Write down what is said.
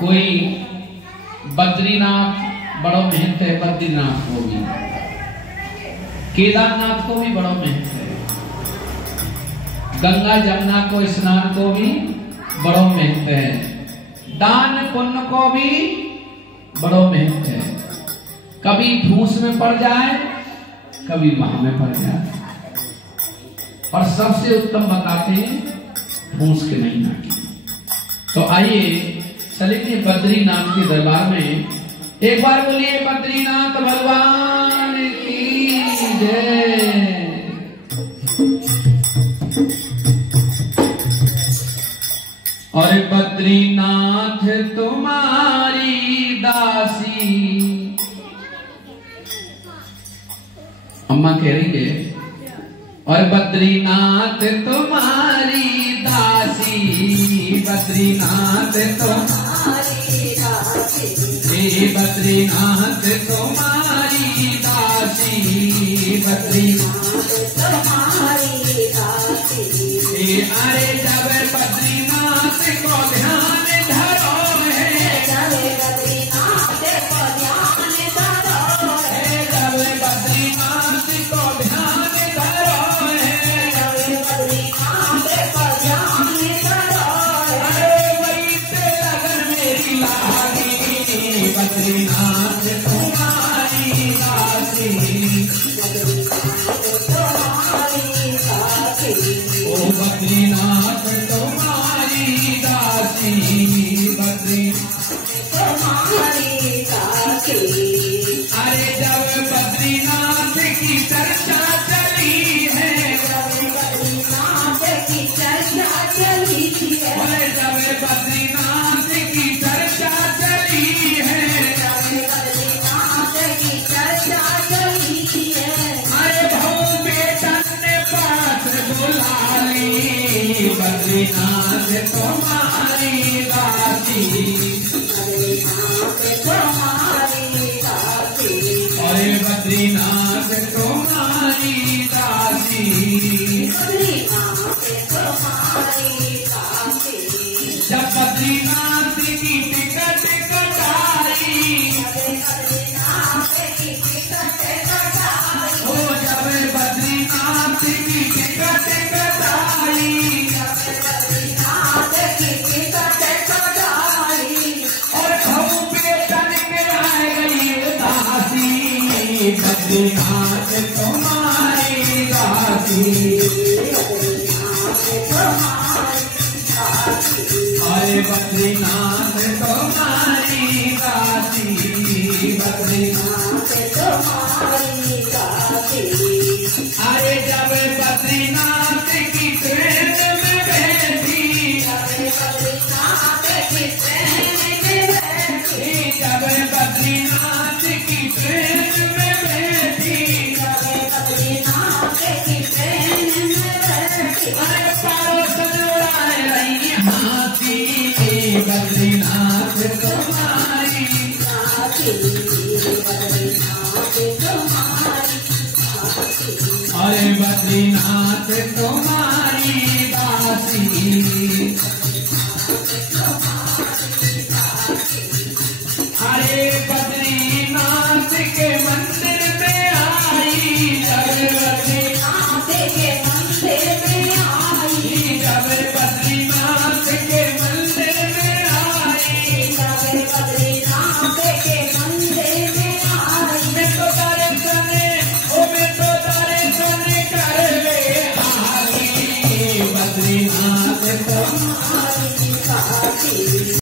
कोई बद्रीनाथ बड़ो मेहनत है, बद्रीनाथ को भी, केदारनाथ को भी बड़ो मेहनत है, गंगा जमुना को स्नान को भी बड़ो मेहनत है, दान पुण्य को भी बड़ो मेहनत है। कभी ठूस में पड़ जाए, कभी माह में पड़ जाए, और सबसे उत्तम बताते हैं ठूस के महीना की। तो आइए चलेंगे बद्रीनाथ के दरबार में। एक बार बोलिए बद्रीनाथ भगवान की जय। और बद्रीनाथ तुम्हारी दासी, अम्मा कह रही है, और बद्रीनाथ तुम्हारी दासी, बद्रीनाथ तुम्हारी दासी, बद्रीनाथ तुम्हारी दासी, बद्रीनाथ तुम्हारी दासी। अरे जब बद्रीनाथ को ध्यान धरो है, जब बद्रीनाथ को ध्यान धरो है, जब बद्रीनाथ को ध्यान धरो है, जब बद्रीनाथ को ध्यान धरो है, अरे वही से लगन मेरी लागी, बद्रीनाथ तुम्हारी दासी, बद्रीनाथ तुम्हारी दासी, ओ बद्रीनाथ तुम्हारी दासी, बद्रीनाथ तुम्हारी दासी। अरे जब बद्रीनाथ की चर्चा चली है, जब बद्रीनाथ की चर्चा चली है, अरे जब बद्रीनाथ की चर्चा चली है, जब बद्रीनाथ की चर्चा चली है, अरे भाऊ बेटन ने बात बुला ली, बद्रीनाथ तुम्हारी दासी, बद्रीनाथ तुम्हारी दासी, अरे बद्रीनाथ तुम्हारी दासी, बद्रीनाथ तुम्हारी दासी। जब बद्रीनाथ की टिकट कटाई, बद्रीनाथ की टिकट कटाई, ओ जब बद्रीनाथ की टिकट कटाई, जब बद्रीनाथ की टिकट कटाई, और खाऊ पे तन के रह गई उदासी, बद्रीनाथ तुम्हारी दासी, बद्रीनाथ तुम्हारी दासी, अरे बद्रीनाथ तुम्हारी दासी, बद्रीनाथ तुम्हारी दासी। अरे जब बद्रीनाथ की ट्रेन में बैठी, अरे बद्रीनाथ की ट्रेन में बैठी, जब बद्रीनाथ की ट्रेन में बैठी, जब बद्रीनाथ की ट्रेन में बैठी, अरे पड़ोसन उड़ाए रही हाथी, बद्रीनाथ तुम्हारी दासी, बद्रीनाथ तुम्हारी दासी, अरे बद्रीनाथ तुम्हारी दासी, अरे बद्रीनाथ के मंदिर में आई, जब बद्रीनाथ के मंदिर में आई, जब बद्रीनाथ के मंदिर में आई, जब बद्रीनाथ के मंदिर में आई, मैं तो दर्शन, ओ मैं तो दर्शन कर ले आई, बद्रीनाथ तुम्हारी दासी।